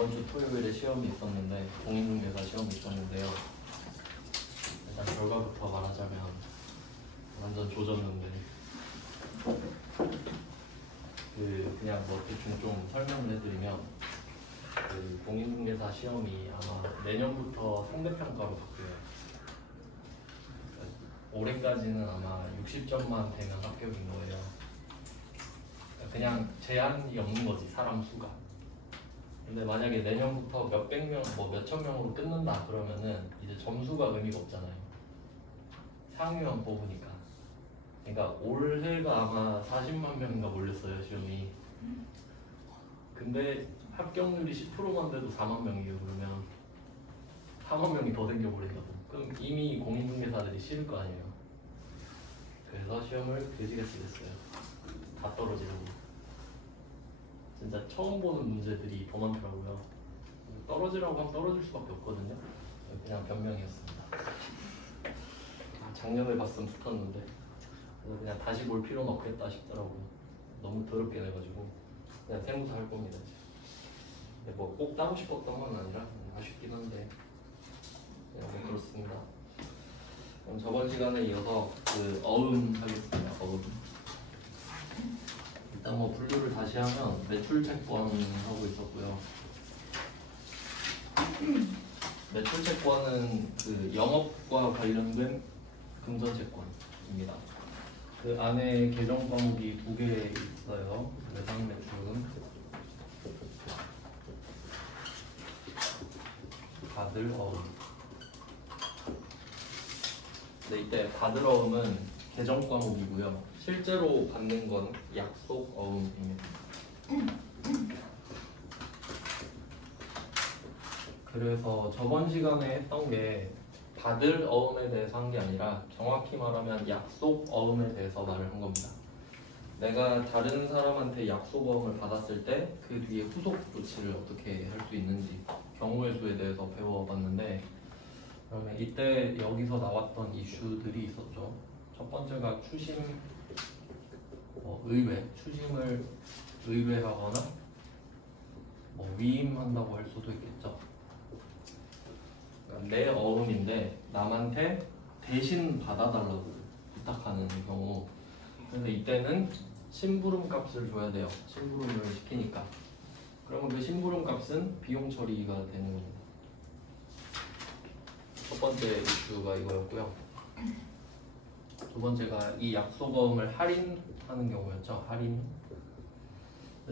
이번 주 토요일에 시험이 있었는데 공인중개사 시험이 있었는데요. 일단 결과부터 말하자면 완전 조졌는데 그냥 뭐 대충 좀 설명을 해드리면 그 공인중개사 시험이 아마 내년부터 상대평가로 바뀌어요. 올해까지는 아마 60점만 되면 합격인 거예요. 그냥 제한이 없는 거지, 사람 수가. 근데 만약에 내년부터 몇백 명, 뭐 몇천 명으로 끊는다 그러면은 이제 점수가 의미가 없잖아요. 상위만 뽑으니까. 그러니까 올해가 아마 40만 명인가 몰렸어요, 시험이. 근데 합격률이 10%만 돼도 4만 명이에요. 그러면 4만 명이 더 생겨버린다고. 그럼 이미 공인중개사들이 싫을 거 아니에요. 그래서 시험을 그지같이 냈어요. 다 떨어지려고. 진짜 처음 보는 문제들이 더 많더라고요. 떨어지라고 하면 떨어질 수밖에 없거든요. 그냥 변명이었습니다. 작년에 봤으면 붙었는데 그래서 그냥 다시 볼 필요는 없겠다 싶더라고요. 너무 더럽게 내가지고 그냥 세무사 할 겁니다. 이제 뭐 꼭 따고 싶었던 건 아니라 아쉽긴 한데 그냥 뭐 그렇습니다. 그럼 저번 시간에 이어서 그 어음 하겠습니다. 어음. 일단 뭐 분류를 다시 하면 매출채권 하고 있었고요. 매출채권은 그 영업과 관련된 금전채권입니다. 그 안에 계정 과목이 두 개 있어요. 매상 매출은 받을 어음. 네, 이때 받을 어음은 계정 과목이고요. 실제로 받는 건 약속 어음입니다. 그래서 저번 시간에 했던 게 받을 어음에 대해서 한 게 아니라 정확히 말하면 약속 어음에 대해서 말을 한 겁니다. 내가 다른 사람한테 약속 어음을 받았을 때 그 뒤에 후속 조치를 어떻게 할 수 있는지 경우의 수에 대해서 배워봤는데, 그러면 이때 여기서 나왔던 이슈들이 있었죠. 첫 번째가 추심, 의뢰, 추심을 의뢰하거나 위임한다고 할 수도 있겠죠. 그러니까 내 어음인데 남한테 대신 받아달라고 부탁하는 경우. 근데 이때는 심부름 값을 줘야 돼요. 심부름을 시키니까. 그러면 그 심부름 값은 비용 처리가 되는 겁니다. 첫 번째 이슈가 이거였고요. 두 번째가 이 약속어음을 할인하는 경우였죠. 할인.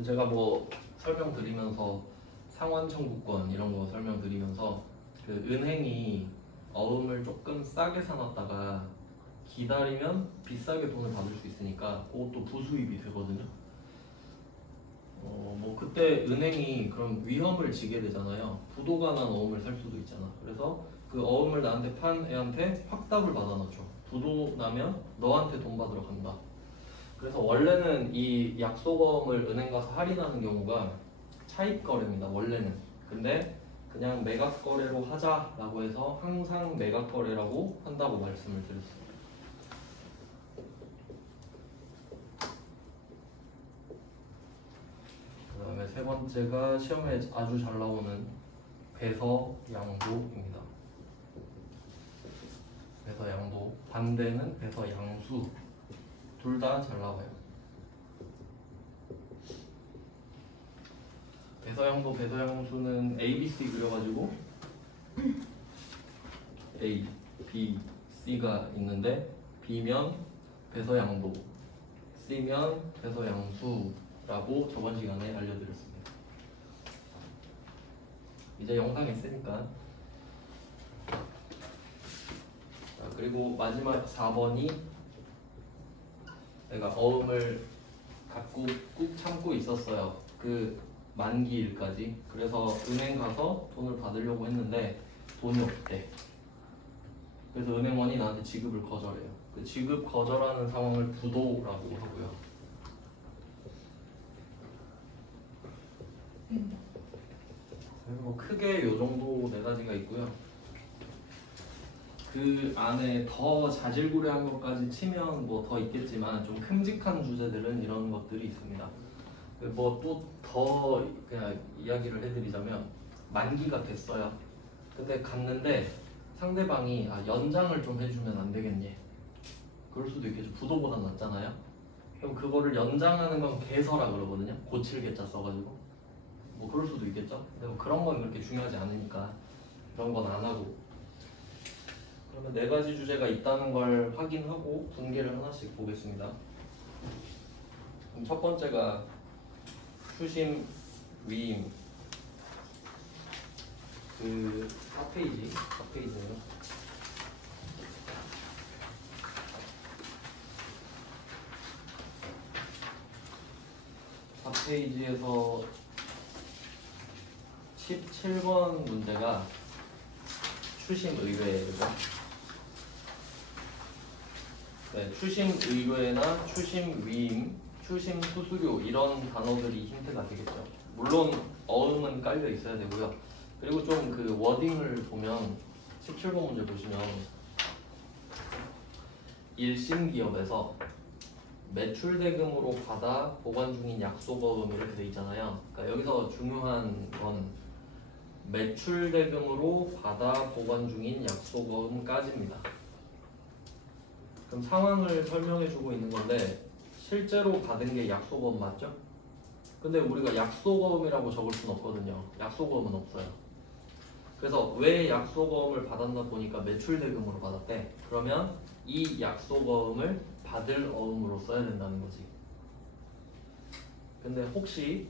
제가 뭐 설명드리면서 상환 청구권 이런 거 설명드리면서 그 은행이 어음을 조금 싸게 사놨다가 기다리면 비싸게 돈을 받을 수 있으니까 그것도 부수입이 되거든요. 뭐 그때 은행이 그럼 위험을 지게 되잖아요. 부도가 난 어음을 살 수도 있잖아. 그래서 그 어음을 나한테 판 애한테 확답을 받아놓죠. 부도 나면 너한테 돈 받으러 간다. 그래서 원래는 이 약속어음을 은행 가서 할인하는 경우가 차입 거래입니다. 원래는. 근데 그냥 매각 거래로 하자라고 해서 항상 매각 거래라고 한다고 말씀을 드렸습니다. 그 다음에 세 번째가 시험에 아주 잘 나오는 배서양도입니다. 배서양도, 반대는 배서양수. 둘 다 잘 나와요. 배서양도, 배서양수는 A, B, C 그려가지고 A, B, C가 있는데 B면 배서양도, C면 배서양수라고 저번 시간에 알려드렸습니다. 이제 영상에 있으니까. 자, 그리고 마지막 4번이 내가 어음을 갖고 꾹 참고 있었어요. 그 만기일까지. 그래서 은행 가서 돈을 받으려고 했는데 돈이 없대. 그래서 은행원이 나한테 지급을 거절해요. 그 지급 거절하는 상황을 부도라고 하고요. 그리고 크게 요 정도 네 가지가 있고요. 그 안에 더 자질구레한 것까지 치면 뭐 더 있겠지만 좀 큼직한 주제들은 이런 것들이 있습니다. 뭐 또 더 그냥 이야기를 해드리자면 만기가 됐어요. 근데 갔는데 상대방이 연장을 좀 해주면 안 되겠니? 그럴 수도 있겠죠. 부도보다 낫잖아요. 그럼 그거를 연장하는 건 개서라 그러거든요. 고칠 개자 써가지고 뭐 그럴 수도 있겠죠. 근데 뭐 그런 건 그렇게 중요하지 않으니까 그런 건 안 하고. 그러면 네 가지 주제가 있다는 걸 확인하고 분개를 하나씩 보겠습니다. 그럼 첫 번째가 추심 위임, 그 4페이지네요. 4페이지에서 17번 문제가 추심 의뢰죠. 네, 추심 의뢰나 추심 위임, 추심 수수료 이런 단어들이 힌트가 되겠죠. 물론 어음은 깔려 있어야 되고요. 그리고 좀 그 워딩을 보면 17번 문제 보시면 일심 기업에서 매출 대금으로 받아 보관 중인 약속어음 이렇게 돼 있잖아요. 그러니까 여기서 중요한 건 매출 대금으로 받아 보관 중인 약속어음까지입니다. 그럼 상황을 설명해주고 있는 건데 실제로 받은 게 약속어음 맞죠? 근데 우리가 약속어음이라고 적을 수는 없거든요. 약속어음은 없어요. 그래서 왜 약속어음을 받았나 보니까 매출 대금으로 받았대. 그러면 이 약속어음을 받을 어음으로 써야 된다는 거지. 근데 혹시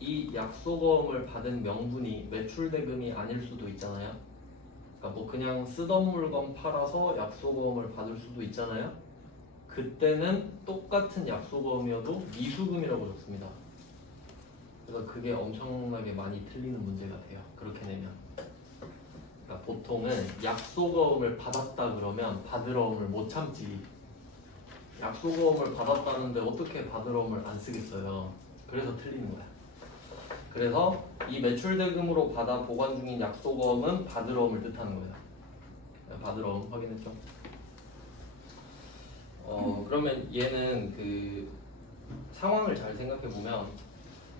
이 약속어음을 받은 명분이 매출 대금이 아닐 수도 있잖아요. 그러니까 뭐 그냥 쓰던 물건 팔아서 약속어음을 받을 수도 있잖아요. 그때는 똑같은 약속어음이어도 미수금이라고 적습니다. 그래서 그게 엄청나게 많이 틀리는 문제가 돼요. 그렇게 내면. 그러니까 보통은 약속어음을 받았다 그러면 받을 어음을 못 참지. 약속어음을 받았다는데 어떻게 받을 어음을 안 쓰겠어요. 그래서 틀리는 거야. 그래서 이 매출 대금으로 받아 보관 중인 약속어음은 받을 어음을 뜻하는 거예요. 받을 어음 확인했죠? 그러면 얘는 그 상황을 잘 생각해 보면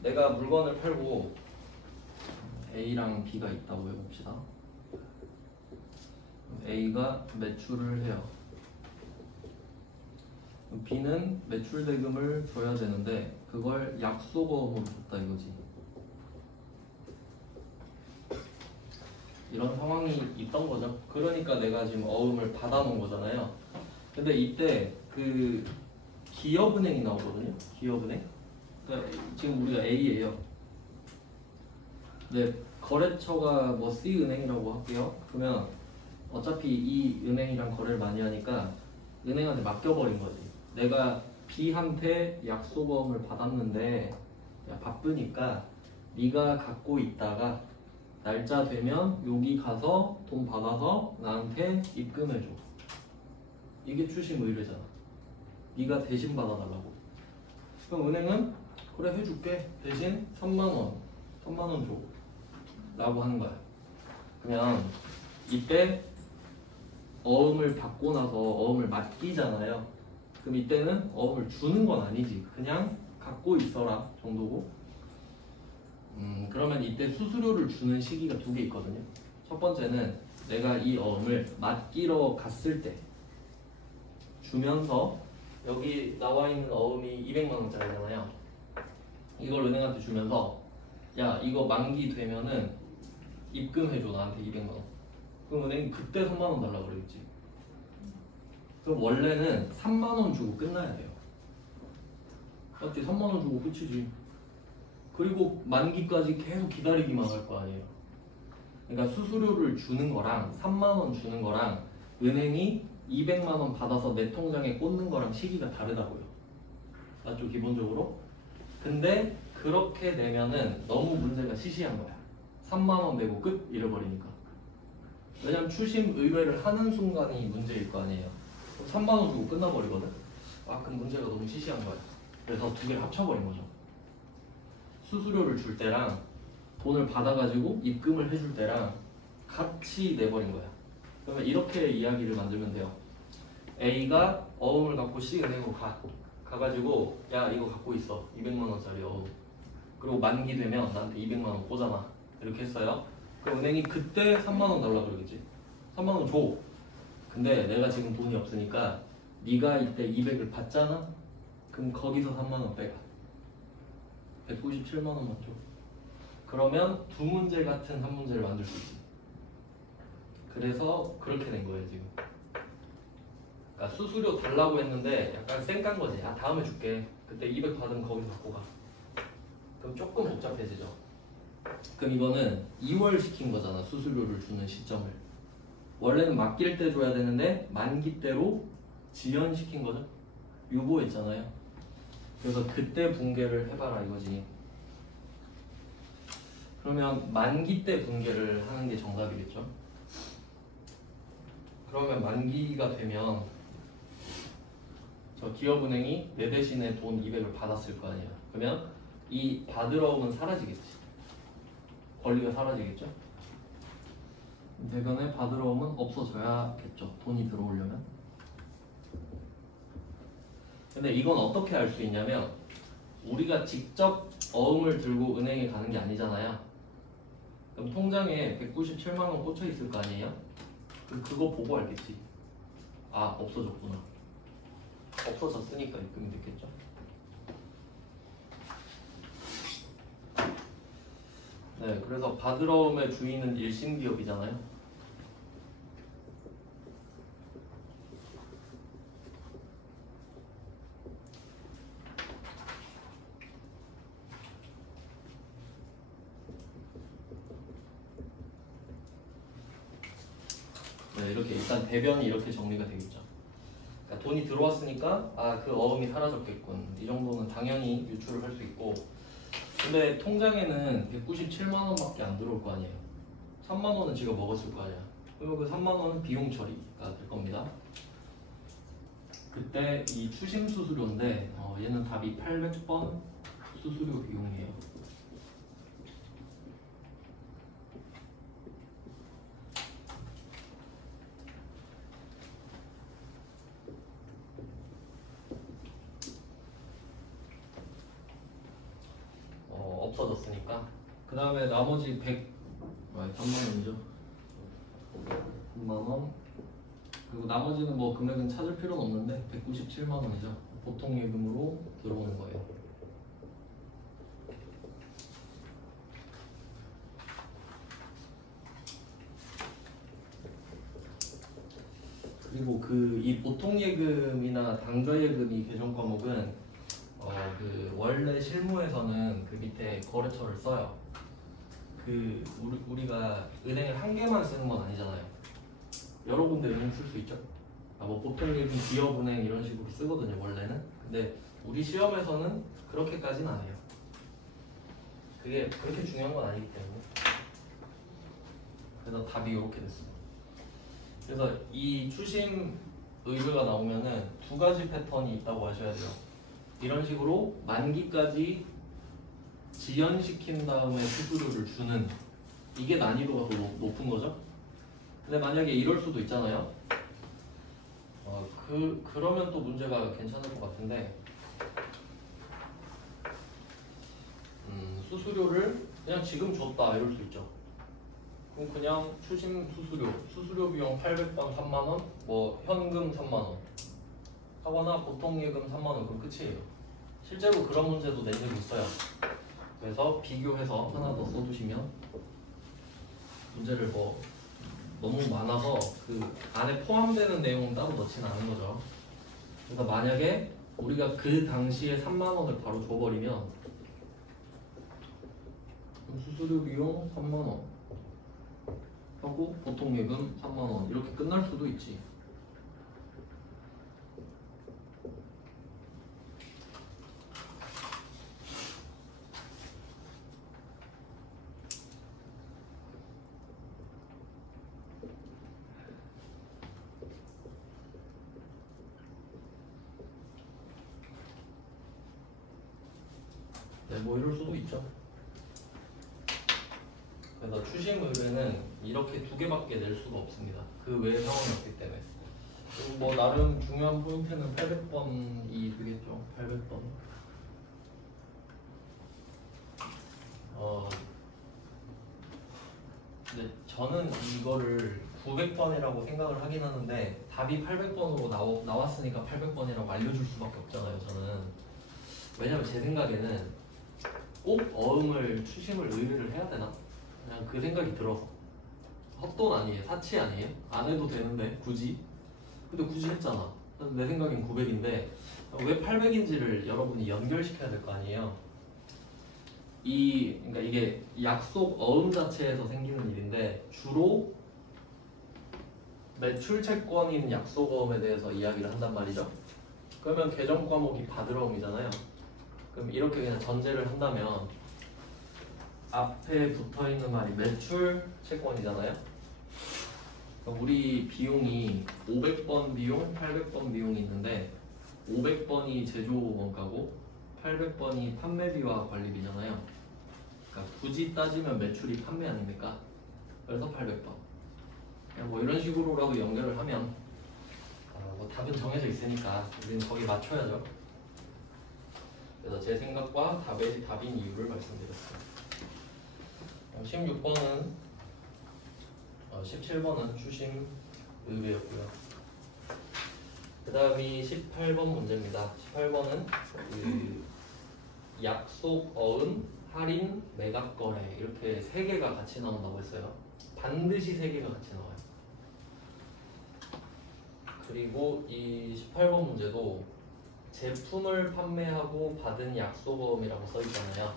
내가 물건을 팔고 A랑 B가 있다고 해봅시다. A가 매출을 해요. B는 매출 대금을 줘야 되는데 그걸 약속어음으로 줬다 이거지. 이런 상황이 있던 거죠. 그러니까 내가 지금 어음을 받아놓은 거잖아요. 근데 이때 그 기업은행이 나오거든요. 기업은행. 그러니까 지금 우리가 A예요. 네, 거래처가 뭐 C은행이라고 할게요. 그러면 어차피 이 은행이랑 거래를 많이 하니까 은행한테 맡겨버린 거지. 내가 B한테 약속어음을 받았는데 야, 바쁘니까 네가 갖고 있다가 날짜 되면 여기 가서 돈 받아서 나한테 입금해줘. 이게 추심 의뢰잖아. 네가 대신 받아달라고. 그럼 은행은 그래 해줄게. 대신 3만원 줘 라고 하는 거야. 그러면 이때 어음을 받고 나서 어음을 맡기잖아요. 그럼 이때는 어음을 주는 건 아니지. 그냥 갖고 있어라 정도고. 그러면 이때 수수료를 주는 시기가 두 개 있거든요. 첫 번째는 내가 이 어음을 맡기러 갔을 때 주면서 여기 나와 있는 어음이 200만 원짜리잖아요. 이걸 은행한테 주면서 야 이거 만기 되면은 입금해줘 나한테 200만 원. 그럼 은행이 그때 3만 원 달라고 그러겠지. 그럼 원래는 3만 원 주고 끝나야 돼요. 맞지? 3만 원 주고 끝이지. 그리고 만기까지 계속 기다리기만 할 거 아니에요. 그러니까 수수료를 주는 거랑 3만 원 주는 거랑 은행이 200만 원 받아서 내 통장에 꽂는 거랑 시기가 다르다고요. 맞죠? 기본적으로. 근데 그렇게 내면은 너무 문제가 시시한 거야. 3만 원 내고 끝 잃어버리니까. 왜냐면 추심 의뢰를 하는 순간이 문제일 거 아니에요. 3만 원 주고 끝나버리거든. 그럼 문제가 너무 시시한 거야. 그래서 두 개를 합쳐버린 거죠. 수수료를 줄 때랑 돈을 받아가지고 입금을 해줄 때랑 같이 내버린 거야. 그러면 이렇게 이야기를 만들면 돼요. A가 어음을 갖고 C은행으로 가가지고 야 이거 갖고 있어. 200만 원짜리 어음. 그리고 만기 되면 나한테 200만 원 꽂아놔. 이렇게 했어요. 그럼 은행이 그때 3만 원 달라 그러겠지. 3만 원 줘. 근데 내가 지금 돈이 없으니까 네가 이때 200을 받잖아. 그럼 거기서 3만 원 빼가. 197만 원만 줘. 그러면 두 문제 같은 한 문제를 만들 수 있지. 그래서 그렇게 된 거예요 지금. 그러니까 수수료 달라고 했는데 약간 쌩깐 거지. 아 다음에 줄게. 그때 200 받으면 거기서 갖고 가. 그럼 조금 복잡해지죠. 그럼 이거는 2월 시킨 거잖아. 수수료를 주는 시점을. 원래는 맡길 때 줘야 되는데 만기 때로 지연시킨 거죠. 유보했잖아요. 그래서 그때 분개를 해봐라 이거지. 그러면 만기 때 분개를 하는 게 정답이겠죠. 그러면 만기가 되면 저 기업은행이 내 대신에 돈 200을 받았을 거 아니야. 그러면 이 받으러 오면 사라지겠지. 권리가 사라지겠죠. 대변에 받으러 오면 없어져야겠죠. 돈이 들어오려면. 근데 이건 어떻게 알 수 있냐면 우리가 직접 어음을 들고 은행에 가는 게 아니잖아요. 그럼 통장에 197만 원 꽂혀 있을 거 아니에요? 그거 보고 알겠지. 아 없어졌구나. 없어졌으니까 입금이 됐겠죠. 네, 그래서 받으러 오의 주인은 일심기업이잖아요. 네, 이렇게 일단 대변이 이렇게 정리가 되겠죠. 그러니까 돈이 들어왔으니까 아 그 어음이 사라졌겠군. 이 정도는 당연히 유출을 할 수 있고. 근데 통장에는 197만 원밖에 안 들어올 거 아니에요. 3만 원은 지가 먹었을 거 아니야. 그러면 그 3만 원은 비용 처리가 될 겁니다. 그때 이 추심 수수료인데 얘는 답이 800번 수수료 비용이에요. 없어졌으니까. 그 다음에 나머지 3만 원이죠. 3만 원. 그리고 나머지는 뭐 금액은 찾을 필요는 없는데 197만 원이죠. 보통 예금으로 들어오는 거예요. 그리고 이 보통 예금이나 당좌 예금이 개정 과목은 그 원래 실무에서는 그 밑에 거래처를 써요. 우리가 은행을 한 개만 쓰는 건 아니잖아요. 여러 군데 은행 쓸 수 있죠. 뭐 보통 예금 기업은행 이런 식으로 쓰거든요 원래는. 근데 우리 시험에서는 그렇게까지는 안 해요. 그게 그렇게 중요한 건 아니기 때문에. 그래서 답이 이렇게 됐어요. 그래서 이 추심 의뢰가 나오면은 두 가지 패턴이 있다고 하셔야 돼요. 이런 식으로 만기까지 지연시킨 다음에 수수료를 주는, 이게 난이도가 더 높은 거죠. 근데 만약에 이럴 수도 있잖아요. 그러면 또 문제가 괜찮을 것 같은데, 수수료를 그냥 지금 줬다 이럴 수 있죠. 그럼 그냥 추심 수수료 비용 800번 3만원, 뭐 현금 3만원 하거나 보통 예금 3만원, 그럼 끝이에요. 실제로 그런 문제도 낸 적이 있어요. 그래서 비교해서 하나 더 써두시면, 문제를 뭐 너무 많아서 그 안에 포함되는 내용은 따로 넣지는 않은 거죠. 그래서 만약에 우리가 그 당시에 3만원을 바로 줘버리면, 그럼 수수료 비용 3만원 하고 보통 예금 3만원 이렇게 끝날 수도 있지. 네, 뭐 이럴 수도 있죠. 그래서 추심 의뢰는 이렇게 두 개밖에 낼 수가 없습니다. 그 외의 상황이 없기 때문에. 그리고 뭐 나름 중요한 포인트는 800번이 되겠죠. 800번. 근데 저는 이거를 900번이라고 생각을 하긴 하는데 답이 800번으로 나왔으니까 800번이라고 알려줄 수밖에 없잖아요. 저는 왜냐면 제 생각에는 꼭 어음을 추심을 의뢰를 해야 되나? 그냥 그 생각이 들어서. 헛돈 아니에요? 사치 아니에요? 안 해도 되는데 굳이? 근데 굳이 했잖아. 내 생각엔 900인데 왜 800인지를 여러분이 연결시켜야 될 거 아니에요? 그러니까 이게 약속 어음 자체에서 생기는 일인데 주로 매출 채권인 약속 어음에 대해서 이야기를 한단 말이죠. 그러면 계정 과목이 받으러옴이잖아요. 그럼 이렇게 그냥 전제를 한다면 앞에 붙어 있는 말이 매출 채권이잖아요. 그럼 우리 비용이 500번 비용, 800번 비용이 있는데 500번이 제조 원가고 800번이 판매비와 관리비잖아요. 그러니까 굳이 따지면 매출이 판매 아닙니까? 그래서 800번. 그냥 뭐 이런 식으로라도 연결을 하면 뭐 답은 정해져 있으니까 우리는 거기 맞춰야죠. 그래서 제 생각과 답인 이유를 말씀드렸어요. 16번은 17번은 추심 의뢰였고요. 그 다음이 18번 문제입니다. 18번은 그 약속, 어음, 할인, 매각거래 이렇게 3개가 같이 나온다고 했어요. 반드시 3개가 같이 나와요. 그리고 이 18번 문제도 제품을 판매하고 받은 약속어음이라고 써있잖아요.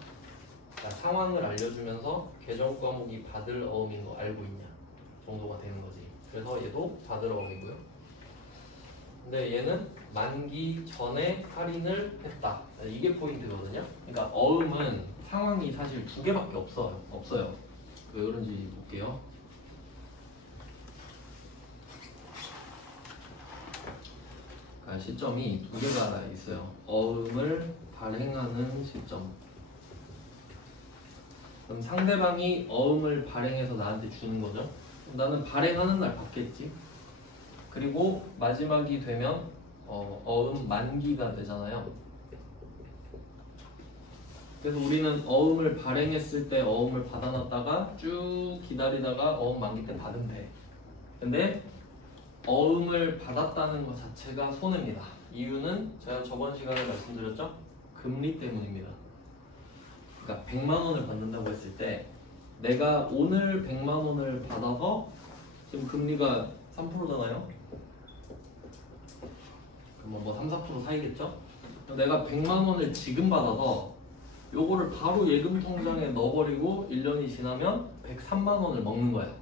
그러니까 상황을 알려주면서 계정 과목이 받을 어음인 거 알고 있냐 정도가 되는 거지. 그래서 얘도 받을 어음이고요. 근데 얘는 만기 전에 할인을 했다. 이게 포인트거든요. 그러니까 어음은 상황이 사실 2개밖에 없어요. 왜 그런지 볼게요. 시점이 2개가 있어요. 어음을 발행하는 시점. 그럼 상대방이 어음을 발행해서 나한테 주는 거죠. 나는 발행하는 날 받겠지. 그리고 마지막이 되면 어음 만기가 되잖아요. 그래서 우리는 어음을 발행했을 때 어음을 받아놨다가 쭉 기다리다가 어음 만기 때 받으면 돼. 근데 어음을 받았다는 것 자체가 손해입니다. 이유는 제가 저번 시간에 말씀드렸죠? 금리 때문입니다. 그러니까 100만 원을 받는다고 했을 때 내가 오늘 100만 원을 받아서 지금 금리가 3%잖아요? 그럼 뭐 3, 4% 사이겠죠? 내가 100만 원을 지금 받아서 요거를 바로 예금 통장에 넣어버리고 1년이 지나면 103만 원을 먹는 거야.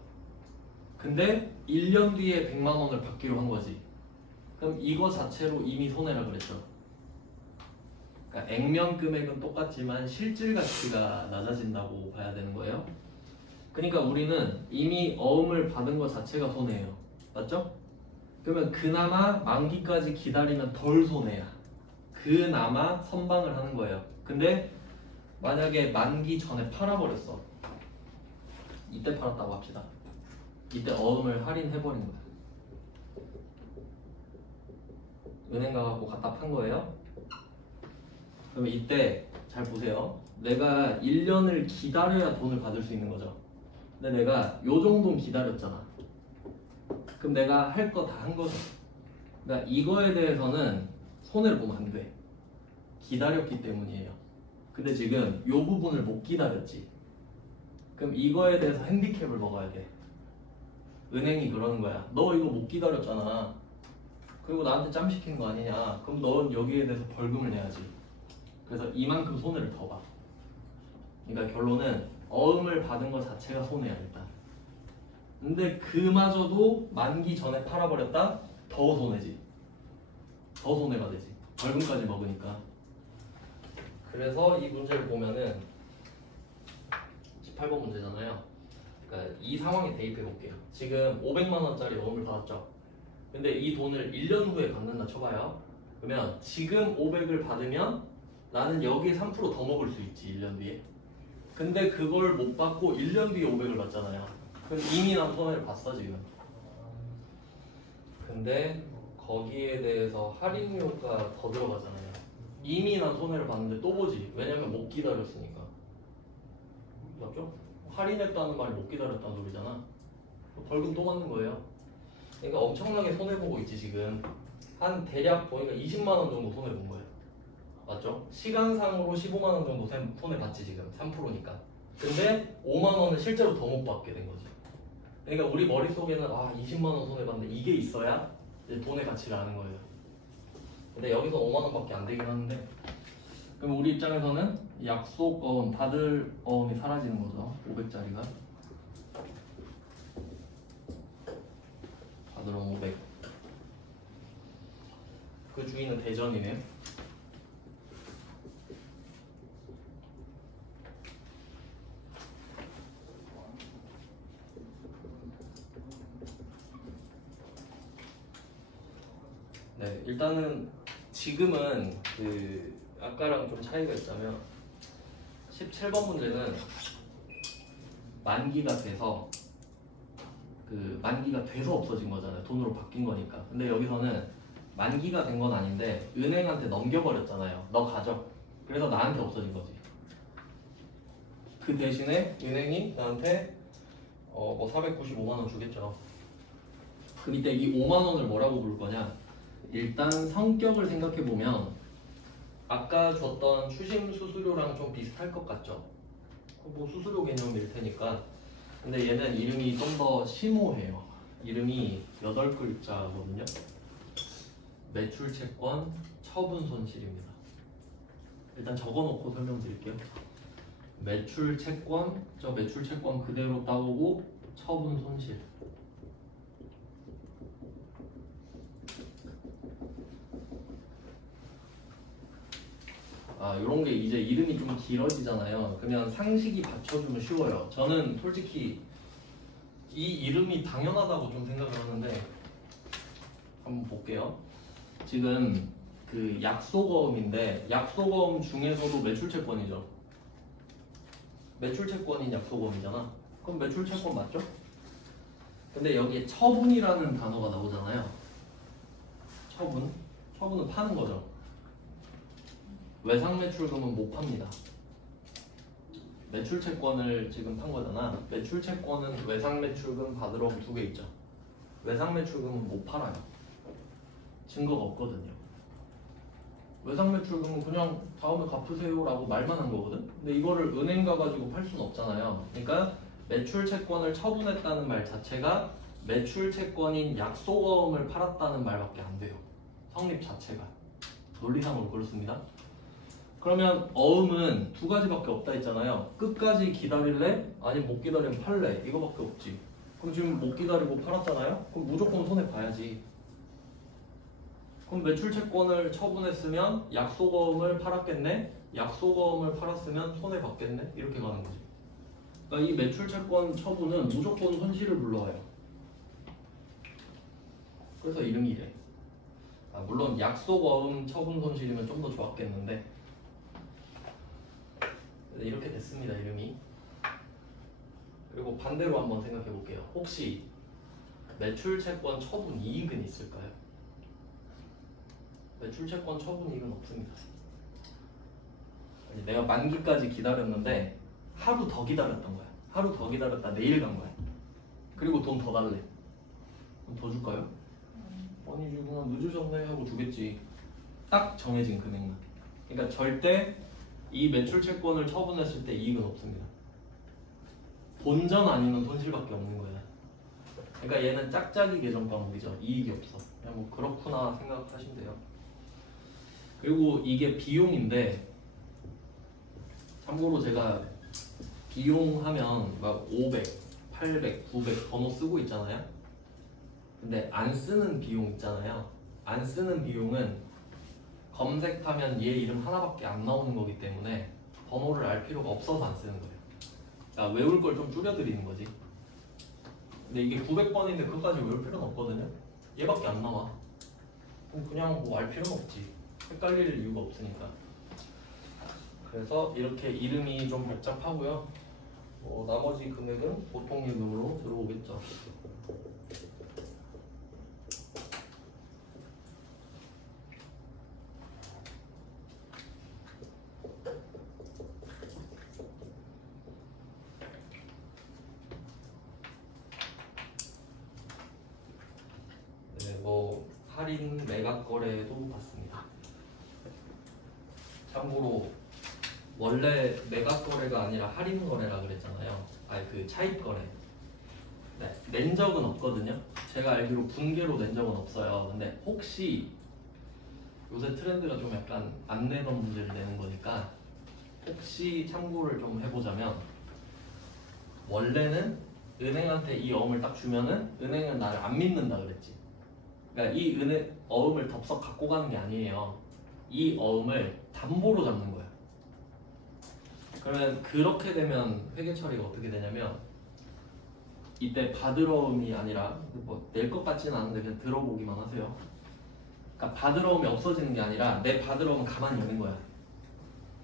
근데 1년 뒤에 100만 원을 받기로 한 거지. 그럼 이거 자체로 이미 손해라 그랬죠. 그러니까 액면 금액은 똑같지만 실질 가치가 낮아진다고 봐야 되는 거예요. 그러니까 우리는 이미 어음을 받은 것 자체가 손해예요. 맞죠? 그러면 그나마 만기까지 기다리면 덜 손해야. 그나마 선방을 하는 거예요. 근데 만약에 만기 전에 팔아버렸어. 이때 팔았다고 합시다. 이때 어음을 할인해버린 거야. 은행 가갖고 갖다 판 거예요. 그러면 이때 잘 보세요. 내가 1년을 기다려야 돈을 받을 수 있는 거죠. 근데 내가 요 정도는 기다렸잖아. 그럼 내가 할 거 다 한 거죠. 그러니까 이거에 대해서는 손해를 보면 안 돼. 기다렸기 때문이에요. 근데 지금 요 부분을 못 기다렸지. 그럼 이거에 대해서 핸디캡을 먹어야 돼. 은행이 그러는 거야. 너 이거 못 기다렸잖아. 그리고 나한테 짬 시킨 거 아니냐. 그럼 넌 여기에 대해서 벌금을 내야지. 그래서 이만큼 손해를 더 봐. 그러니까 결론은 어음을 받은 것 자체가 손해야 일단. 근데 그마저도 만기 전에 팔아버렸다? 더 손해지. 더 손해가 되지. 벌금까지 먹으니까. 그래서 이 문제를 보면은 18번 문제잖아요. 그러니까 이 상황에 대입해 볼게요. 지금 500만 원짜리 어음을 받았죠. 근데 이 돈을 1년 후에 받는다 쳐봐요. 그러면 지금 500을 받으면 나는 여기에 3% 더 먹을 수 있지 1년 뒤에. 근데 그걸 못 받고 1년 뒤에 500을 받잖아요. 그럼 이미 난 손해를 봤어 지금. 근데 거기에 대해서 할인료가 더 들어가잖아요. 이미 난 손해를 봤는데 또 보지. 왜냐면 못 기다렸으니까. 맞죠? 할인했다는 말이 못 기다렸다는 소리잖아. 벌금 또 받는 거예요. 그러니까 엄청나게 손해보고 있지 지금. 한 대략 보니까 20만 원 정도 손해본 거예요. 맞죠? 시간상으로 15만 원 정도 손해봤지 지금 3%니까. 근데 5만 원은 실제로 더 못 받게 된 거지. 그러니까 우리 머릿속에는 20만 원 손해봤는데 이게 있어야 이제 돈의 가치를 아는 거예요. 근데 여기서 5만 원밖에 안 되긴 하는데, 그럼 우리 입장에서는 약속 어음, 받을 어음이 사라지는 거죠. 500짜리가 받을 어음 500. 그 주인은 대전이네요. 네, 일단은 지금은 그 아까랑 좀 차이가 있다면 17번 문제는 만기가 돼서 만기가 돼서 없어진 거잖아요. 돈으로 바뀐 거니까. 근데 여기서는 만기가 된 건 아닌데 은행한테 넘겨버렸잖아요. 너 가져. 그래서 나한테 없어진 거지. 그 대신에 은행이 나한테 뭐 495만 원 주겠죠. 그럼 이때 이 5만 원을 뭐라고 부를 거냐? 일단 성격을 생각해 보면 아까 줬던 추심 수수료랑 좀 비슷할 것 같죠? 뭐 수수료 개념일 테니까. 근데 얘는 이름이 좀 더 심오해요. 이름이 8글자거든요. 매출채권 처분손실입니다. 일단 적어놓고 설명드릴게요. 매출채권, 저 매출채권 그대로 따오고 처분손실. 이런 게 이제 이름이 좀 길어지잖아요. 그러면 상식이 받쳐주면 쉬워요. 저는 솔직히 이 이름이 당연하다고 좀 생각을 하는데 한번 볼게요. 지금 그 약속어음인데 약속어음 중에서도 매출채권이죠. 매출채권인 약속어음이잖아. 그럼 매출채권 맞죠? 근데 여기에 처분이라는 단어가 나오잖아요. 처분은 파는 거죠. 외상매출금은 못 팝니다. 매출채권을 지금 판 거잖아. 매출채권은 외상매출금 받으러 두 개 있죠. 외상매출금은 못 팔아요. 증거가 없거든요. 외상매출금은 그냥 다음에 갚으세요라고 말만 한 거거든. 근데 이거를 은행 가가지고 팔 수는 없잖아요. 그러니까 매출채권을 처분했다는 말 자체가 매출채권인 약속어음을 팔았다는 말밖에 안 돼요. 성립 자체가. 논리상으로 그렇습니다. 그러면 어음은 두 가지밖에 없다 했잖아요. 끝까지 기다릴래? 아니면 못 기다리면 팔래? 이거밖에 없지. 그럼 지금 못 기다리고 팔았잖아요? 그럼 무조건 손해 봐야지. 그럼 매출채권을 처분했으면 약속어음을 팔았겠네? 약속어음을 팔았으면 손해 봤겠네? 이렇게 가는 거지. 그러니까 이 매출채권 처분은 무조건 손실을 불러와요. 그래서 이름이 이래. 물론 약속어음 처분 손실이면 좀 더 좋았겠는데 이렇게 됐습니다. 이름이. 그리고 반대로 한번 생각해 볼게요. 혹시 매출채권 처분 이익은 있을까요? 매출채권 처분 이익은 없습니다. 아니, 내가 만기까지 기다렸는데 하루 더 기다렸던 거야. 하루 더 기다렸다 내일 간 거야. 그리고 돈 더 달래. 그럼 더 줄까요? 아니 주구나 늦으셨네 하고 주겠지. 딱 정해진 금액만. 그러니까 절대 이 매출채권을 처분했을 때 이익은 없습니다. 본전 아니면 손실밖에 없는 거야. 그러니까 얘는 짝짝이 계정 과목이죠. 이익이 없어. 그냥 뭐 그렇구나 생각하시면 돼요. 그리고 이게 비용인데 참고로 제가 비용하면 막 500, 800, 900 번호 쓰고 있잖아요. 근데 안 쓰는 비용 있잖아요. 안 쓰는 비용은 검색하면 얘 이름 하나밖에 안 나오는 거기 때문에 번호를 알 필요가 없어서 안 쓰는 거예요. 그러니까 외울 걸 좀 줄여드리는 거지. 근데 이게 900번인데 그것까지 외울 필요는 없거든요. 얘밖에 안 나와. 그럼 그냥 뭐 알 필요는 없지. 헷갈릴 이유가 없으니까. 그래서 이렇게 이름이 좀 복잡하고요. 나머지 금액은 보통 예금으로 들어오겠죠. 할인 매각 거래도 받습니다. 참고로 원래 매각 거래가 아니라 할인 거래라 그랬잖아요. 아니 그 차입 거래. 네, 낸 적은 없거든요. 제가 알기로 분개로 낸 적은 없어요. 근데 혹시 요새 트렌드가 좀 약간 안 내던 문제를 내는 거니까 혹시 참고를 좀 해보자면, 원래는 은행한테 이 어음을 딱 주면은 은행은 나를 안 믿는다 그랬지. 그러니까 이 어음을 덥석 갖고 가는 게 아니에요. 이 어음을 담보로 잡는 거야. 그러면 그렇게 되면 회계 처리가 어떻게 되냐면, 이때 받을 어음이 아니라 뭐 낼 것 같지는 않은데 그냥 들어보기만 하세요. 그러니까 받을 어음이 없어지는 게 아니라 내 받을 어음은 가만히 있는 거야.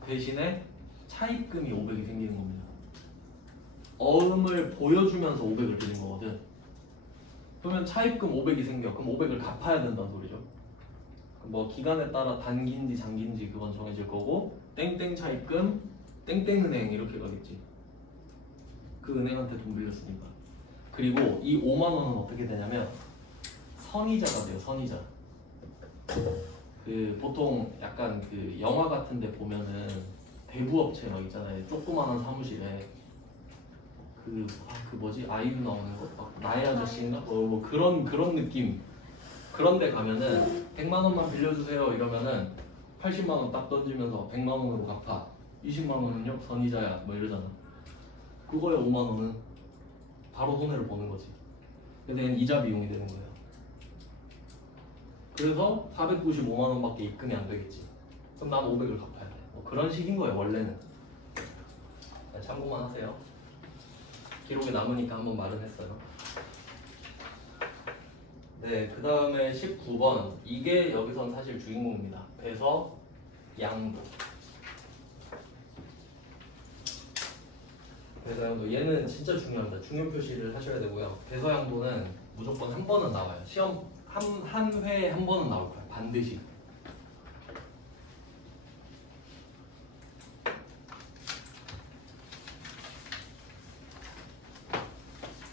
대신에 차입금이 500이 생기는 겁니다. 어음을 보여주면서 500을 드린 거거든. 그러면 차입금 500이 생겨. 그럼 500을 갚아야 된다는 소리죠. 뭐 기간에 따라 단기인지 장기인지 그건 정해질 거고, 땡땡 차입금 땡땡은행 이렇게 가겠지. 그 은행한테 돈 빌렸으니까. 그리고 이 5만 원은 어떻게 되냐면 선이자가 돼요. 선이자. 그 보통 약간 그 영화 같은 데 보면은 대부업체 막 있잖아요. 조그만한 사무실에 그 뭐지? 아이유 나오는 거? 막 나의 아저씨인가? 뭐 그런 느낌. 그런데 가면은 100만 원만 빌려주세요 이러면은 80만 원 딱 던지면서 100만 원으로 갚아. 20만 원은요? 선이자야. 뭐 이러잖아. 그거에 5만 원은 바로 손해를 보는 거지. 근데 얘는 이자 비용이 되는 거예요. 그래서 495만 원밖에 입금이 안 되겠지. 그럼 난 500을 갚아야 돼. 뭐 그런 식인 거예요, 원래는. 참고만 하세요. 기록에 남으니까 한번 말은 했어요. 네, 그 다음에 19번. 이게 여기선 사실 주인공입니다. 배서, 양도. 배서, 양도. 얘는 진짜 중요합니다. 중요 표시를 하셔야 되고요. 배서, 양도는 무조건 한 번은 나와요. 시험 한 회에 한 번은 나올 거예요. 반드시.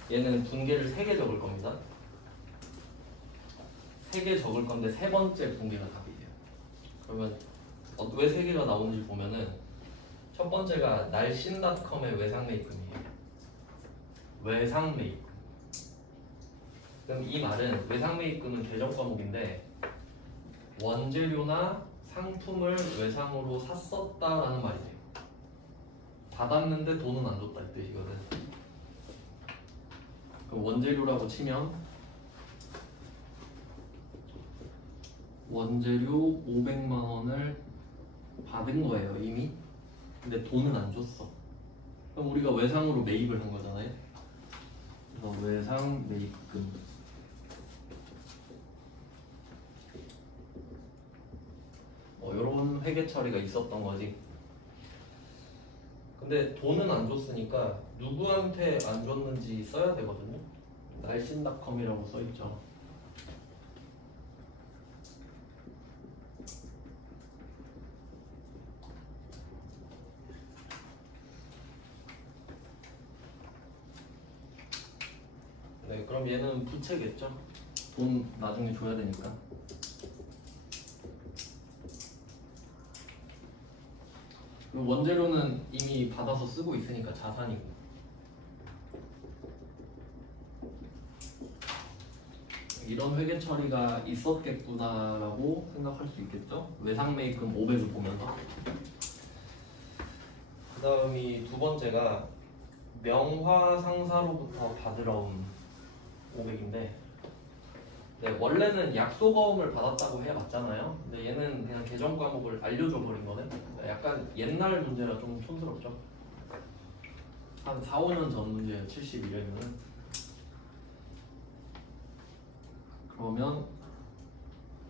얘는 분계를 3개 적을 겁니다. 3개 적을 건데 세 번째 분계가 답이에요. 그러면 왜 3개가 나오는지 보면은, 첫 번째가 날씬닷컴의 외상 매입금이에요. 외상 매입금. 그럼 이 말은 외상 매입금은 계정 과목인데 원재료나 상품을 외상으로 샀었다라는 말이 돼요. 받았는데 돈은 안 줬다 이 뜻이거든. 그럼 원재료라고 치면 원재료 500만 원을 받은 거예요 이미. 근데 돈은 안 줬어. 그럼 우리가 외상으로 매입을 한 거잖아요. 그래서 외상 매입금. 이런 회계 처리가 있었던 거지. 근데 돈은 안 줬으니까 누구한테 안 줬는지 써야 되거든요. 날씬닷컴이라고 써있죠. 네, 그럼 얘는 부채겠죠. 돈 나중에 줘야 되니까. 원재료는 이미 받아서 쓰고 있으니까 자산이고. 이런 회계 처리가 있었겠구나라고 생각할 수 있겠죠. 외상 매입금 500을 보면서. 그 다음이 두 번째가 명화상사로부터 받으러온 500인데, 네, 원래는 약속어음을 받았다고 해봤잖아요. 근데 얘는 그냥 계정 과목을 알려줘 버린 거네. 약간 옛날 문제라 좀 촌스럽죠. 한 4, 5년 전 문제예요. 71년이면. 그러면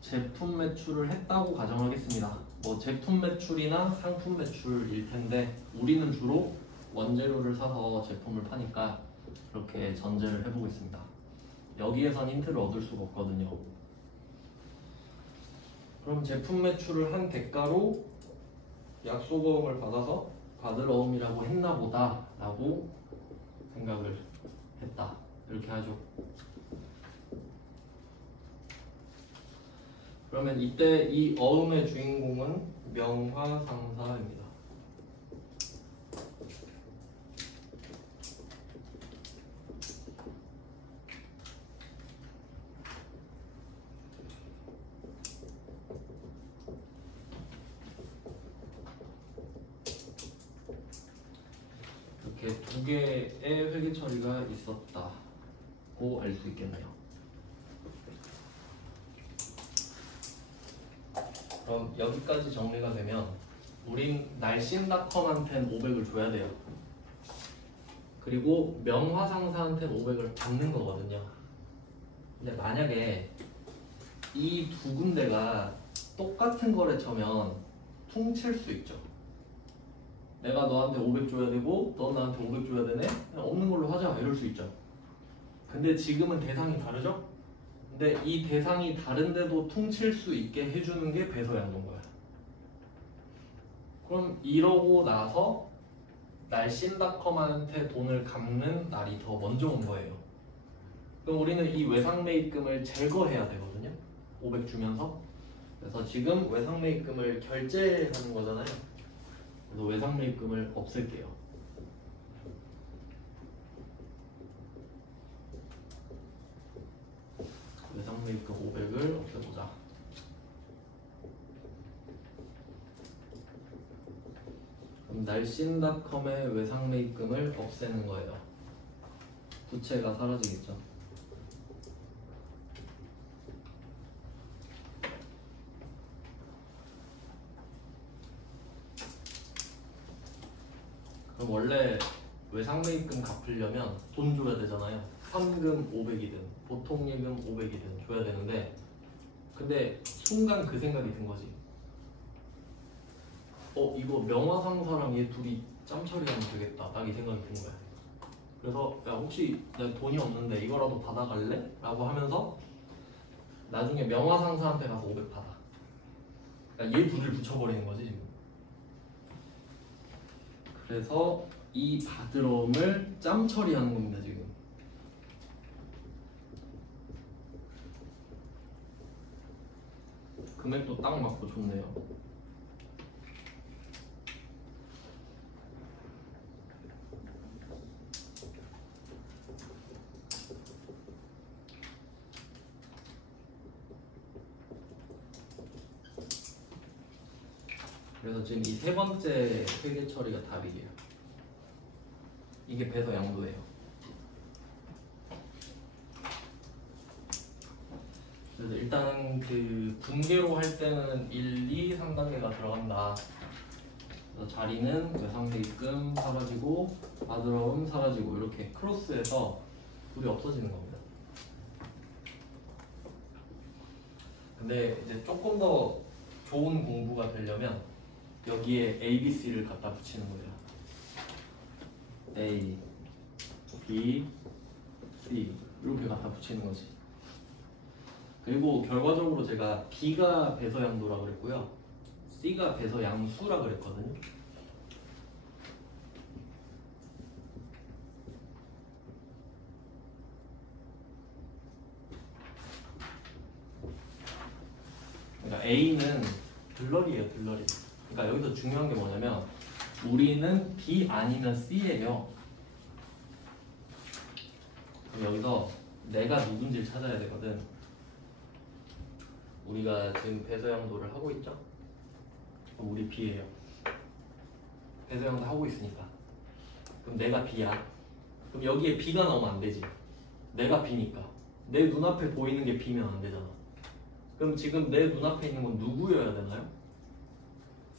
제품 매출을 했다고 가정하겠습니다. 뭐 제품 매출이나 상품 매출일 텐데 우리는 주로 원재료를 사서 제품을 파니까 그렇게 전제를 해보겠습니다. 여기에선 힌트를 얻을 수가 없거든요. 그럼 제품 매출을 한 대가로 약속어음을 받아서 받을 어음이라고 했나 보다 라고 생각을 했다. 이렇게 하죠. 그러면 이때 이 어음의 주인공은 명화상사입니다. 이렇게 두 개의 회계 처리가 있었다고 알 수 있겠네요. 그럼 여기까지 정리가 되면 우린 날씬닷컴한테는 500을 줘야 돼요. 그리고 명화상사한테는 500을 받는 거거든요. 근데 만약에 이 두 군데가 똑같은 거래처면 퉁칠 수 있죠. 내가 너한테 500 줘야 되고 너 나한테 500 줘야 되네? 그냥 없는 걸로 하자 이럴 수 있죠. 근데 지금은 대상이 다르죠? 근데 이 대상이 다른데도 퉁칠 수 있게 해주는 게 배서양도인 거야. 그럼 이러고 나서 날씬닷컴한테 돈을 갚는 날이 더 먼저 온 거예요. 그럼 우리는 이 외상매입금을 제거해야 되거든요. 500 주면서. 그래서 지금 외상매입금을 결제하는 거잖아요. 그래서 외상매입금을 없앨게요. 외상매입금 500을 없애보자. 그럼 날씬닷컴의 외상매입금을 없애는 거예요. 부채가 사라지겠죠. 그럼 원래 외상매입금 갚으려면 돈 줘야 되잖아요. 현금 500이든 보통 예금 500이든 줘야 되는데, 근데 순간 그 생각이 든 거지. 이거 명화상사랑 얘 둘이 짬 처리하면 되겠다. 딱 이 생각이 든 거야. 그래서 야 혹시 내가 돈이 없는데 이거라도 받아갈래? 라고 하면서 나중에 명화상사한테 가서 500 받아. 그러니까 얘 둘을 붙여버리는 거지 지금. 그래서 이 받으러움을 짬 처리하는 겁니다 지금. 금액도 딱 맞고 좋네요. 그래서 지금 이 세 번째 회계 처리가 답이에요. 이게 배서 양도예요. 그래서 일단은 그 분계로 할 때는 1, 2, 3단계가 들어간다. 그래서 자리는 외상매입금 사라지고 받으러움 사라지고 이렇게 크로스해서 둘이 없어지는 겁니다. 근데 이제 조금 더 좋은 공부가 되려면 여기에 A, B, C를 갖다 붙이는 거예요. A, B, C 이렇게 갖다 붙이는 거지. 그리고 결과적으로 제가 B가 배서양도라 그랬고요, C가 배서양수라 그랬거든요. 그러니까 A는 들러리예요, 들러리. 그러니까 여기서 중요한 게 뭐냐면 우리는 B 아니면 C예요. 그럼 여기서 내가 누군지를 찾아야 되거든. 우리가 지금 배서양도를 하고 있죠? 그럼 우리 B예요. 배서양도 하고 있으니까. 그럼 내가 B야. 그럼 여기에 B가 나오면 안 되지. 내가 B니까. 내 눈앞에 보이는 게 B면 안 되잖아. 그럼 지금 내 눈앞에 있는 건 누구여야 되나요?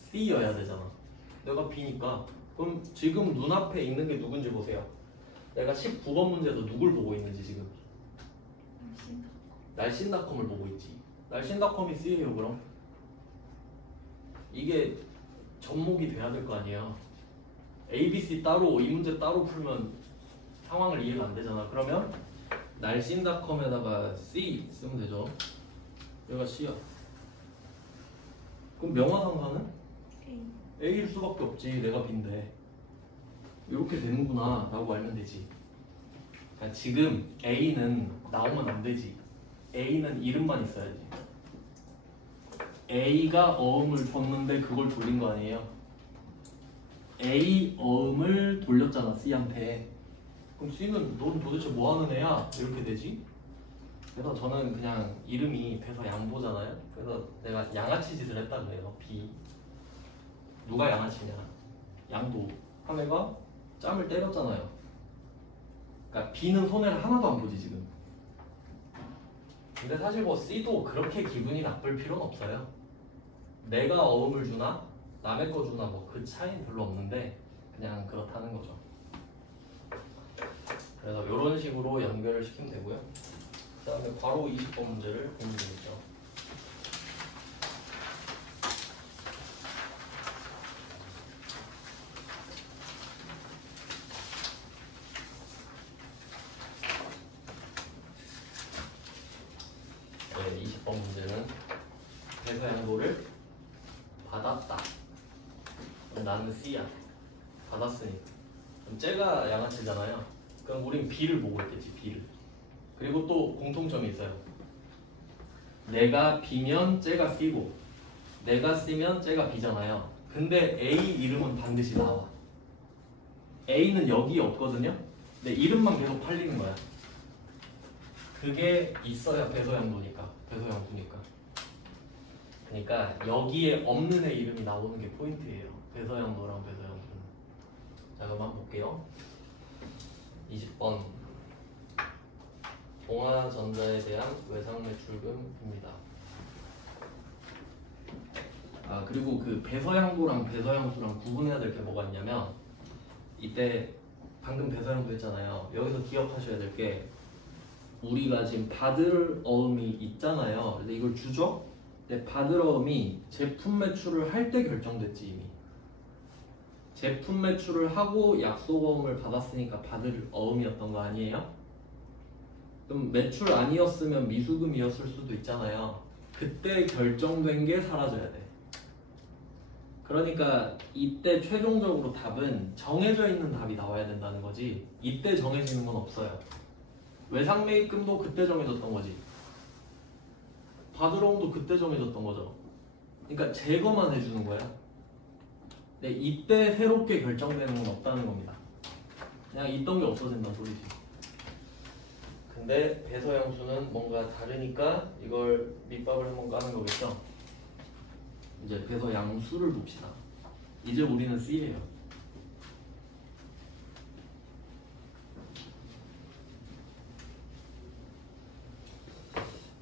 C여야 되잖아. 내가 B니까. 그럼 지금 눈앞에 있는 게 누군지 보세요. 내가 19번 문제에서 누굴 보고 있는지 지금. 날씬닷컴을 보고 있지. 날씬닷컴이 C예요 그럼. 이게 접목이 돼야 될 거 아니에요. A, B, C 따로 이 문제 따로 풀면 상황을 이해가 안 되잖아. 그러면 날씬닷컴에다가 C 쓰면 되죠. 얘가 C야. 그럼 명화상사는? A일 수밖에 없지. 내가 B인데. 이렇게 되는구나 라고 알면 되지. 그러니까 지금 A는 나오면 안 되지. A는 이름만 있어야지. A가 어음을 줬는데 그걸 돌린 거 아니에요? A 어음을 돌렸잖아 C한테. 그럼 C는 너는 도대체 뭐 하는 애야? 이렇게 되지? 그래서 저는 그냥 이름이 배서 양보잖아요. 그래서 내가 양아치 짓을 했다 그래요. B. 누가 양아치냐? 양도. 한 애가 짬을 때렸잖아요. 그러니까 B는 손해를 하나도 안 보지 지금. 근데 사실 뭐 C도 그렇게 기분이 나쁠 필요는 없어요. 내가 어음을 주나 남의 거 주나 뭐 그 차이는 별로 없는데 그냥 그렇다는 거죠. 그래서 이런 식으로 연결을 시키면 되고요. 그 다음에 괄호 20번 문제를 보면 되겠죠. 네, 20번 문제는 배서 양도를 받았다. 그럼 나는 C야. 받았으니까. 그럼 쟤가 양아치잖아요. 그럼 우린 B를 보고 있겠지. B를. 그리고 또 공통점이 있어요. 내가 B면 쟤가 C고 내가 C면 쟤가 B잖아요. 근데 A 이름은 반드시 나와. A는 여기에 없거든요. 근데 이름만 계속 팔리는 거야. 그게 있어야 배서양도니까. 배서양도니까. 그러니까 여기에 없는 애 이름이 나오는 게 포인트예요. 배서양도랑 배서양도는. 자, 그럼 한번 볼게요. 20번 동아전자에 대한 외상매출금입니다. 아, 그리고 그 배서양도랑 배서양수랑 구분해야 될 게 뭐가 있냐면 이때 방금 배서양도 했잖아요. 여기서 기억하셔야 될 게 우리가 지금 받을 어음이 있잖아요. 근데 이걸 주죠? 근데 받을 어음이 제품 매출을 할 때 결정됐지 이미. 제품 매출을 하고 약속 어음을 받았으니까 받을 어음이었던 거 아니에요? 그럼 매출 아니었으면 미수금이었을 수도 있잖아요. 그때 결정된 게 사라져야 돼. 그러니까 이때 최종적으로 답은 정해져 있는 답이 나와야 된다는 거지 이때 정해지는 건 없어요. 외상매입금도 그때 정해졌던 거지. 받으러옴도 그때 정해졌던 거죠. 그러니까 제거만 해주는 거야. 근데 이때 새롭게 결정되는 건 없다는 겁니다. 그냥 있던 게 없어진다는 소리지. 근데 배서양수는 뭔가 다르니까 이걸 밑밥을 한번 까는 거겠죠. 이제 배서양수를 봅시다. 이제 우리는 C예요.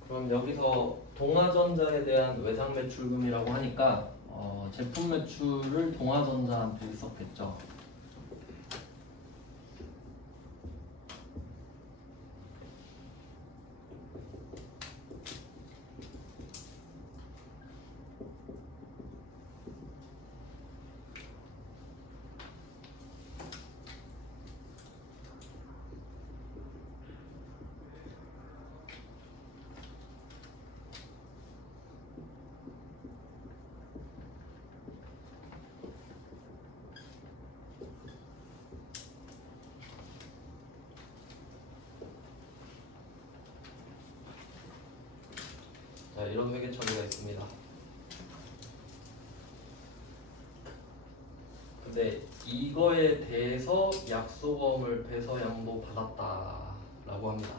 그럼 여기서 동아전자에 대한 외상매출금이라고 하니까 제품 매출을 동아전자한테 썼겠죠. 자, 이런 회계 처리가 있습니다. 근데 이거에 대해서 약속어음을 배서양도 받았다라고 합니다.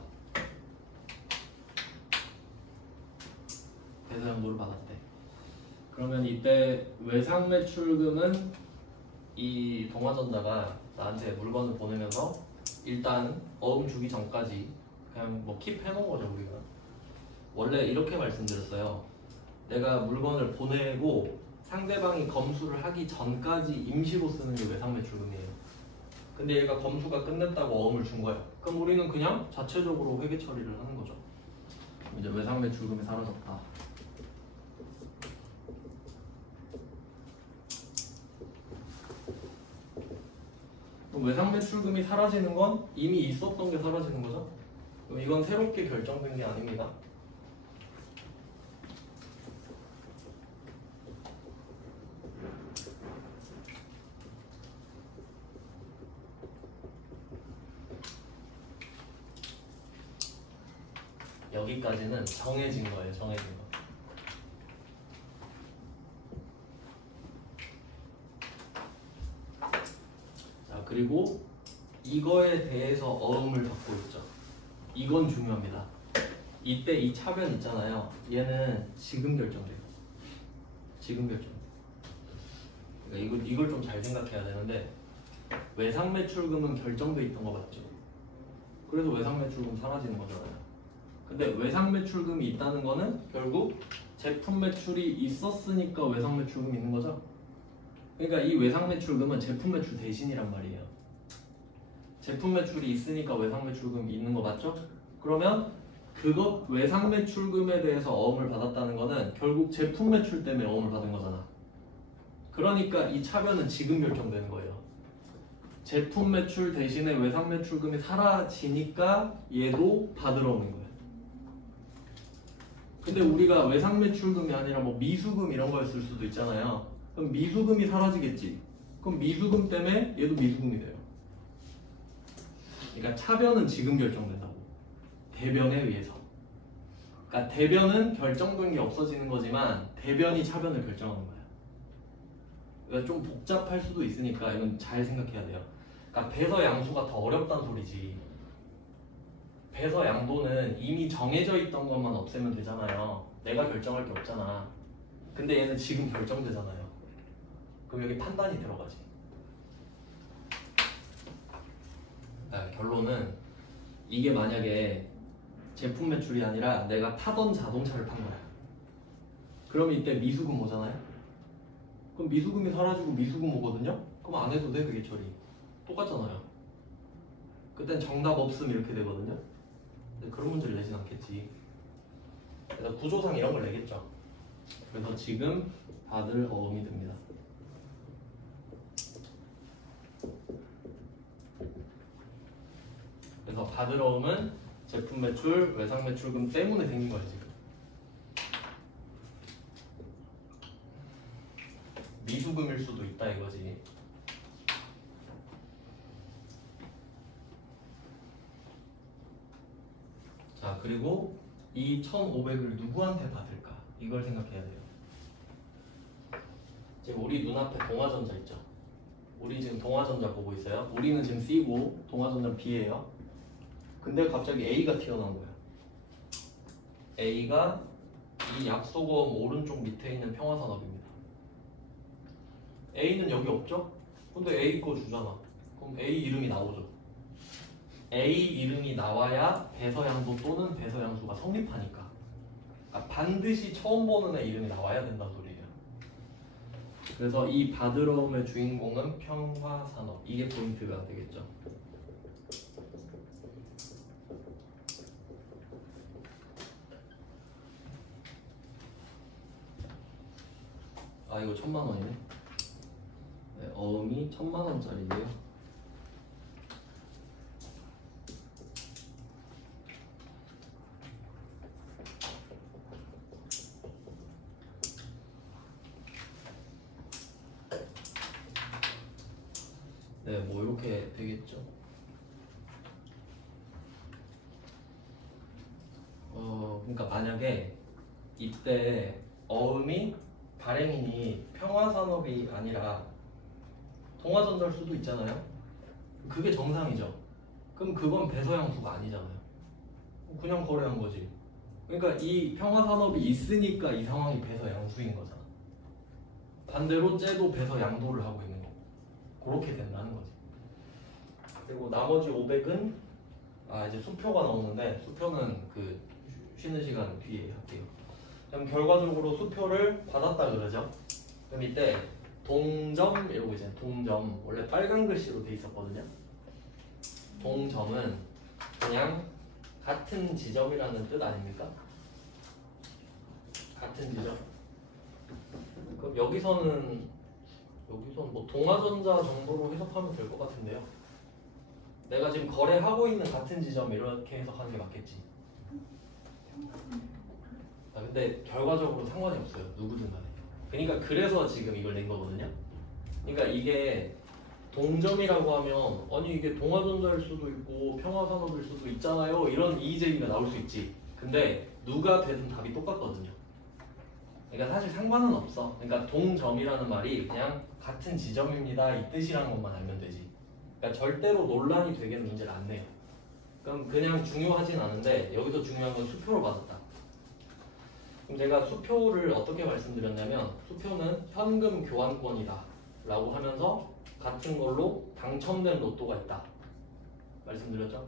배서양도를 받았대. 그러면 이때 외상매출금은 이 동아전자가 나한테 물건을 보내면서 일단 어음 주기 전까지 그냥 뭐 킵해놓은 거죠. 우리가 원래 이렇게 말씀드렸어요. 내가 물건을 보내고 상대방이 검수를 하기 전까지 임시로 쓰는 게 외상매출금이에요. 근데 얘가 검수가 끝냈다고 어음을 준 거야. 그럼 우리는 그냥 자체적으로 회계 처리를 하는 거죠. 이제 외상매출금이 사라졌다. 그럼 외상매출금이 사라지는 건 이미 있었던 게 사라지는 거죠. 그럼 이건 새롭게 결정된 게 아닙니다. 여기까지는 정해진 거예요. 정해진 거. 그리고 이거에 대해서 어음을 받고 있죠. 이건 중요합니다. 이때 이 차변 있잖아요. 얘는 지금 결정돼요. 지금 결정. 그러니까 이걸 좀 잘 생각해야 되는데 외상 매출금은 결정돼 있던 거 맞죠? 그래서 외상 매출금 사라지는 거잖아요. 근데 외상 매출금이 있다는 거는 결국 제품 매출이 있었으니까 외상 매출금이 있는 거죠. 그러니까 이 외상 매출금은 제품 매출 대신이란 말이에요. 제품 매출이 있으니까 외상 매출금이 있는 거 맞죠? 그러면 그것 외상 매출금에 대해서 어음을 받았다는 거는 결국 제품 매출 때문에 어음을 받은 거잖아. 그러니까 이 차변은 지금 결정되는 거예요. 제품 매출 대신에 외상 매출금이 사라지니까 얘도 받으러 오는 거예요. 근데 우리가 외상 매출금이 아니라 뭐 미수금 이런 거였을 수도 있잖아요. 그럼 미수금이 사라지겠지. 그럼 미수금 때문에 얘도 미수금이 돼요. 그러니까 차변은 지금 결정된다고. 대변에 의해서. 그러니까 대변은 결정된 게 없어지는 거지만 대변이 차변을 결정하는 거예요. 그러니까 좀 복잡할 수도 있으니까 이건 잘 생각해야 돼요. 그러니까 배서 양수가 더 어렵다는 소리지. 배서 양도는 이미 정해져 있던 것만 없애면 되잖아요. 내가 결정할 게 없잖아. 근데 얘는 지금 결정되잖아요. 그럼 여기 판단이 들어가지. 결론은 이게 만약에 제품 매출이 아니라 내가 타던 자동차를 판 거야. 그럼 이때 미수금 오잖아요. 그럼 미수금이 사라지고 미수금 오거든요. 그럼 안 해도 돼 그게 처리. 똑같잖아요. 그땐 정답 없음 이렇게 되거든요. 근데 그런 문제를 내진 않겠지. 그래서 구조상 이런 걸 내겠죠. 그래서 지금 받을 어음이 됩니다. 그래서 받을 어음은 제품 매출, 외상 매출금 때문에 생긴 거예요 지금. 미수금일 수도 있다 이거지. 자, 그리고 이 1,500을 누구한테 받을까? 이걸 생각해야 돼요. 지금 우리 눈앞에 동화전자 있죠? 우리 지금 동화전자 보고 있어요. 우리는 지금 C고 동화전자는 B예요. 근데 갑자기 A가 튀어나온 거야. A가 이 약소금 오른쪽 밑에 있는 평화산업입니다. A는 여기 없죠? 근데 A 거 주잖아. 그럼 A 이름이 나오죠. A 이름이 나와야 배서양도 또는 배서양수가 성립하니까. 그러니까 반드시 처음 보는 애 이름이 나와야 된다는 소리예요. 그래서 이 받으러움의 주인공은 평화산업. 이게 포인트가 되겠죠. 아 이거 1,000만 원이네. 네, 어음이 1,000만 원짜리예요. 네, 뭐 이렇게 되겠죠. 그러니까 만약에 이때 어음이 발행인이 평화산업이 아니라 동화전자일 수도 있잖아요. 그게 정상이죠. 그럼 그건 배서양수가 아니잖아요. 그냥 거래한 거지. 그러니까 이 평화산업이 있으니까 이 상황이 배서양수인 거잖아. 반대로 쟤도 배서양도를 하고 있는 거고. 그렇게 된다는 거지. 그리고 나머지 500은 이제 수표가 나오는데 수표는 그 쉬는 시간 뒤에 할게요. 그럼 결과적으로 수표를 받았다 그러죠. 그럼 이때 동점 이러고 이제 동점 원래 빨간 글씨로 돼 있었거든요. 동점은 그냥 같은 지점이라는 뜻 아닙니까? 같은 지점. 그럼 여기서는 뭐 동화전자 정도로 해석하면 될 것 같은데요. 내가 지금 거래하고 있는 같은 지점 이렇게 해석하는 게 맞겠지. 근데 결과적으로 상관이 없어요. 누구든 간에. 그러니까 그래서 지금 이걸 낸 거거든요. 그러니까 이게 동점이라고 하면 아니 이게 동화전자일 수도 있고 평화산업일 수도 있잖아요. 이런 이의제기가 나올 수 있지. 근데 누가 되든 답이 똑같거든요. 그러니까 사실 상관은 없어. 그러니까 동점이라는 말이 그냥 같은 지점입니다 이 뜻이라는 것만 알면 되지. 그러니까 절대로 논란이 되게는 문제를 안 내요. 그럼 그냥 중요하진 않은데 여기서 중요한 건 수표로 받았다. 그럼 제가 수표를 어떻게 말씀드렸냐면 수표는 현금 교환권이다 라고 하면서 같은 걸로 당첨된 로또가 있다 말씀드렸죠?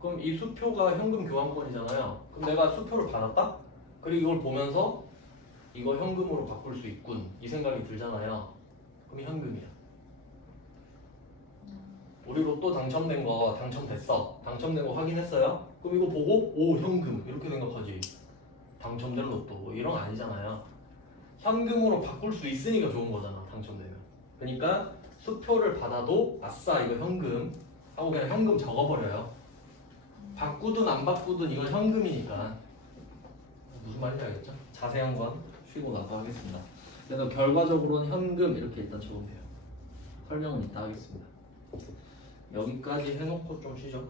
그럼 이 수표가 현금 교환권이잖아요. 그럼 내가 수표를 받았다? 그리고 이걸 보면서 이거 현금으로 바꿀 수 있군 이 생각이 들잖아요. 그럼 현금이야. 우리 로또 당첨된 거 당첨됐어. 당첨된 거 확인했어요? 그럼 이거 보고 오 현금 이렇게 생각하지. 당첨된 로또 뭐 이런 거 아니잖아요. 현금으로 바꿀 수 있으니까 좋은 거잖아 당첨되면. 그러니까 수표를 받아도 아싸 이거 현금 하고 그냥 현금 적어버려요. 바꾸든 안 바꾸든 이건 현금이니까. 무슨 말인지 알겠죠? 자세한 건 쉬고 나서 하겠습니다. 그래서 결과적으로는 현금 이렇게 일단 적으면 돼요. 설명은 이따 하겠습니다. 여기까지 해놓고 좀 쉬죠.